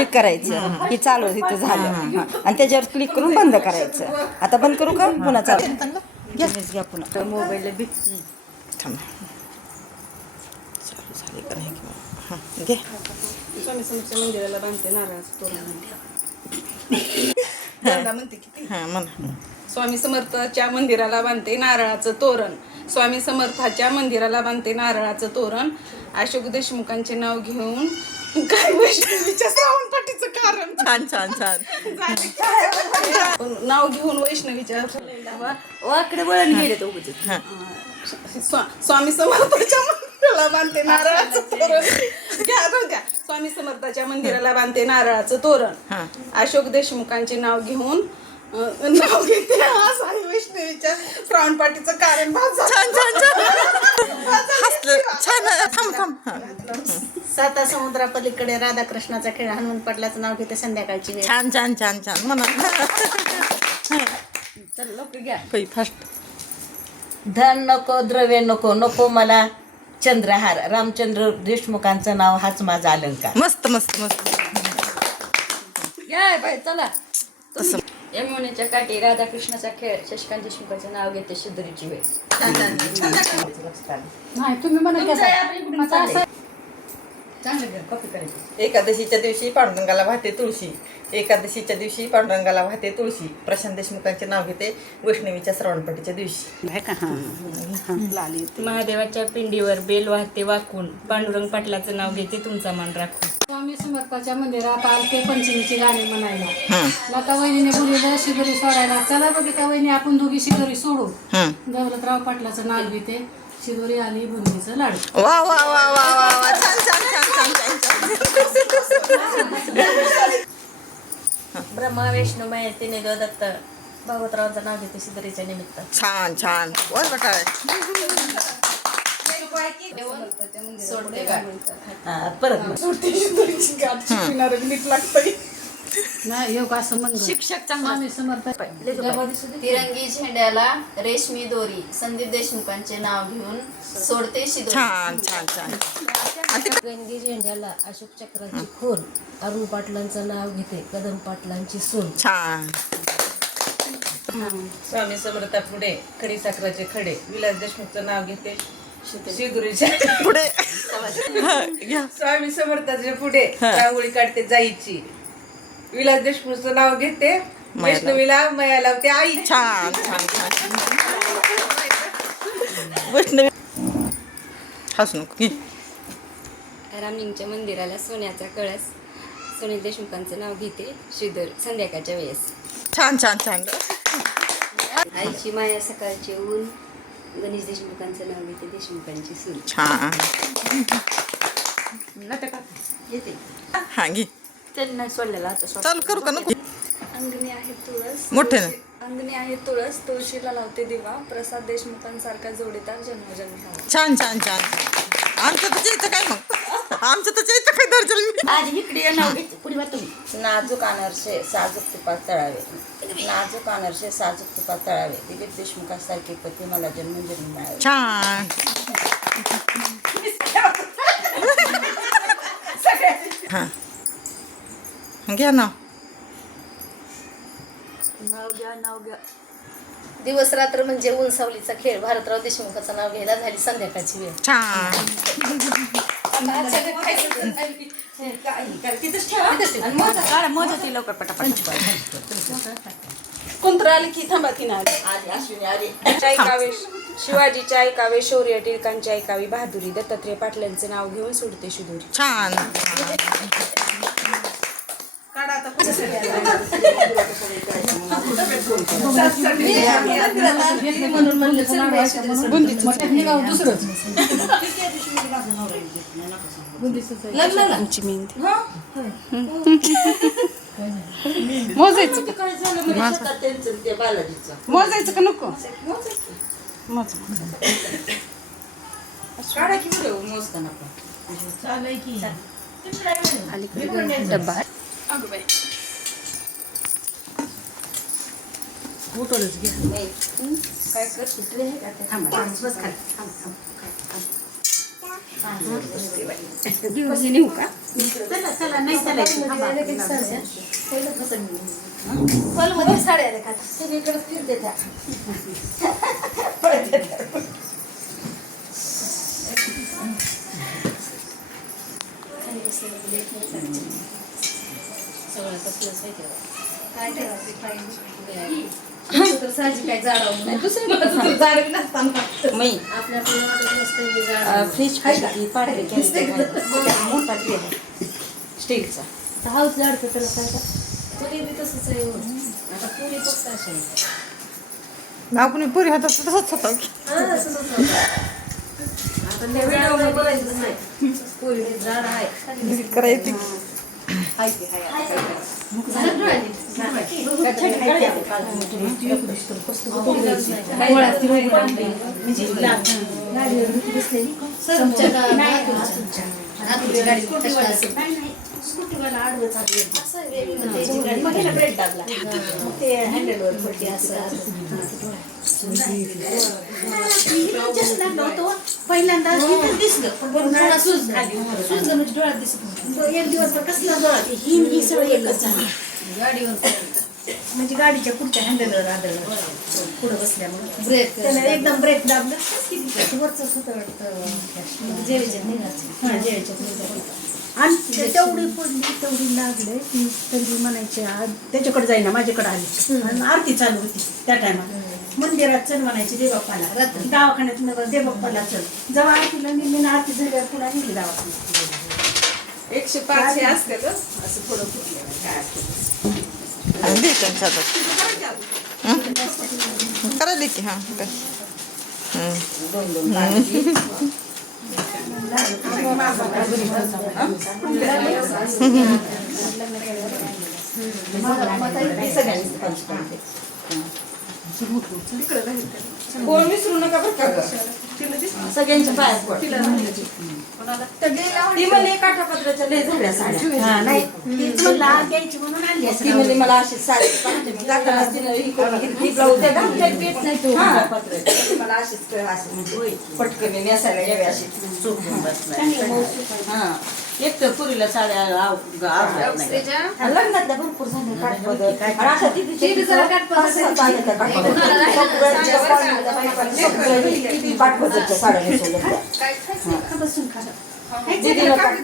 Click करायचं की चालू इथं झालं आणि त्याच्यावर क्लिक करून बंद करायचं. आता बंद करू का पुन्हा चालू घ्या पुन्हा मोबाईल बी थांबा चालू झाले का नाही घे. स्वामी समर्थच्या मंदिराला बांधते नारळाचं तोरण. हां म्हणा. स्वामी समर्थाच्या मंदिराला बांधते नारळाचं तोरण. स्वामी समर्थाच्या मंदिराला बांधते नारळाचं तोरण. अशोक देशमुखांचे नाव घेऊन काय वैष्णवीच्या श्रावणपाठीचं कारण. छान छान छान. नाव घेऊन वैष्णवीच्या वाकडे वळण गेले तो स्वामी समर्थाच्या मंदिराला बांधते नारळाचं तोरण. घ्या जाऊ द्या. स्वामी समर्थाच्या मंदिराला बांधते नारळाचं तोरण. अशोक देशमुखांचे नाव घेऊन नाव घेते आज आहे वैष्णवीच्या श्रावणपाठीचं कारण. छान छान छान हसलं छान. थांब थांब. साता समुद्रापलीकडे राधाकृष्णाचा खेळ हनुमंत पाटलाचं नाव घेते संध्याकाळची वेळ. छान छान छान छान म्हणा. चल लोक घ्या. काही फास्ट. धन नको द्रव्य नको नको मला चंद्रहार. रामचंद्र देशमुखांचं नाव हाच माझा अलंकार. मस्त मस्त मस्त. या बाई चला. तसं यमुनेच्या काठी राधाकृष्णाचा खेळ. शशिकांत देशमुखाचं नाव घेते शिदोरीची वेळ. नाही तुम्ही म्हणा चांगलं कॉपी करायची. एकादशीच्या दिवशी पांडुरंगाला वाहते तुळशी. एकादशीच्या दिवशी पांडुरंगाला वाहते तुळशी. प्रशांत देशमुखांचे नाव घेते वैष्णवीच्या श्रावणपाठीच्या दिवशी. महादेवाच्या पिंडीवर बेल वाहते वाकून. पांडुरंग पाटलाचं नाव घेते तुमचा मान राखून. स्वामी समर्थाच्या मंदिरात आलते पंचमीची गाणी म्हणायला. लता वहिनीने बोललेलं शिदोरी सोडायला. चला बघिता वहिनी आपण दोघी शिदोरी सोडू. दौलतराव पाटलाचं नाव घेते शिदोरी आली बुंदीचं लाडू. वा वा वा वा वा वा. छान छान छान छान छान. ब्रह्मा विष्णू महेश तिने दत्त भागवतरावांचं नाव घेते शिदोरीच्या निमित्त. छान छान. वर बटाय. सोडते परत नीट लागतंय. नाही योग असं म्हणलं. शिक्षक स्वामी समर्थ तिरंगी झेंड्याला रेशमी दोरी. संदीप देशमुखांचे नाव घेऊन सोडते शिदोरी. छान छान छान. तिरंगी झेंड्याला अशोक चक्राची खून. अरुण पाटलांचं नाव घेते कदम पाटलांची सून. छान. स्वामी समर्था पुढे खडी साखराचे खडे. विलास देशमुखचं नाव घेते शिदुरीच्या पुढे घ्या. स्वामी समर्थाच्या पुढे रांगोळी काढते जाईची. विलास देशमुखचं नाव घेते वैष्णवीला मया लावते आई. छान छान छान. वैष्णवी हसू नको की. रामलिंगच्या मंदिराला सोन्याचा कळस. सुनील देशमुखांचं नाव घेते श्रीधर संध्याकाळच्या वेळेस. छान छान छान. आईची माया सकाळची ऊन. गणेश देशमुखांचं नाव घेते देशमुखांची सून. छान. येते हा घे. त्यांनी सोडलेला आता चालू करू का नको. अंगणी आहे तुळस. मोठे ना. अंगणी आहे तुळस. तुळशीला लावते दिवा. प्रसाद देशमुखांसारखा जोडीदार जन्मोजन्मी हवा. छान छान छान. आमचं तर जायचं काय मग. आमचं तर जायचं काय दर्जल मी. आज इकडे नाव घेते पुढे वा तुम्ही. नाजूक अनरसे साजूक तुपात तळावे. नाजूक अनरसे साजूक तुपात तळावे. दिलीप देशमुखांसारखे पती मला जन्मोजन्मी मिळावे. छान. हा घ्या ना. नाव घ्या नाव घ्या. दिवस रात्र म्हणजे ऊन सावलीचा खेळ. भारतराव देशमुखाचं नाव घ्यायला झाली संध्याकाळची वेळ. छान. मोजती लवकर पटापट. कोणतं आलं की थांबा ती ना. अश्विनी आली. ऐकावे शिवाजीच्या ऐकावे शौर्य. टिळकांचे ऐकावी बहादुरी. दत्तात्रय पाटलांचे नाव घेऊन सोडते शिदोरी. छान. आमची मेहंदी मोजायचं मोजायचं का नको. डब्बा अगं बाई काय कर सुटले नेऊ का चला चला नाही चालायचं थांबा. सगळीकडे फिरते त्या मी फ्रीज मोठा स्टीलचा हाऊस लाडतं त्याला काय का पुरी बी तसंच आहे हो. आता पुरी फक्त अशा आहे. नाव कुणी पुरी होता तसंच होता की. आता त्या व्हिडिओमध्ये बघायचंच नाही. पुरी बी जाड आहे. करायची पहिल्यांदा दिसलं पण सुजलं म्हणजे डोळ्यात दिसत एक दिवस कसला डोळा ही सगळं एकच झाली गाडीवर म्हणजे गाडीच्या पुढच्या हँडलवर आदळलं पुढं बसल्यामुळे ब्रेक त्याला एकदम ब्रेक दाबलं किती वरच होतं वाटतं जेवायच्यात निघायचं हां जेवायच्यात निघायचं आणि तेवढी पडली तेवढी लागले की तरी म्हणायचे त्याच्याकडे जाईना माझ्याकडे आली आणि आरती चालू होती त्या टायमात मंदिरात चल म्हणायची देवबाप्पाला दवाखान्यात नगर देवबाप्पाला चल जेव्हा आरतीला निघली आरती झाल्यावर पुन्हा निघली दवाखान्यात 105 हे असते तर असं थोडं फुटलेलं काय करायला की हां काय कोण विसरू नका बरं का गं. सगळ्यांच्या पायात पड. ती म्हणली काठापत्राच्या लय झाल्या साड्या नाही ती मला द्यायची म्हणून आणली असं ती म्हणली मला अशी साडी पाहिजे मी जाताना तिनं ही करून घेतली ब्लाऊज द्या मला अशीच असं म्हणजे पटकन नेसायला यावी अशी चोखून बसलाय हा एक तर पुरीला साड्या आवडत नाही लग्नातल्या भरपूर झाले काठपदर आणि आता ती तिची पाच सात आल्या त्या काठपदरच्या साड्या नेसवल्या त्या. बसून खा दीदीनं काठपदर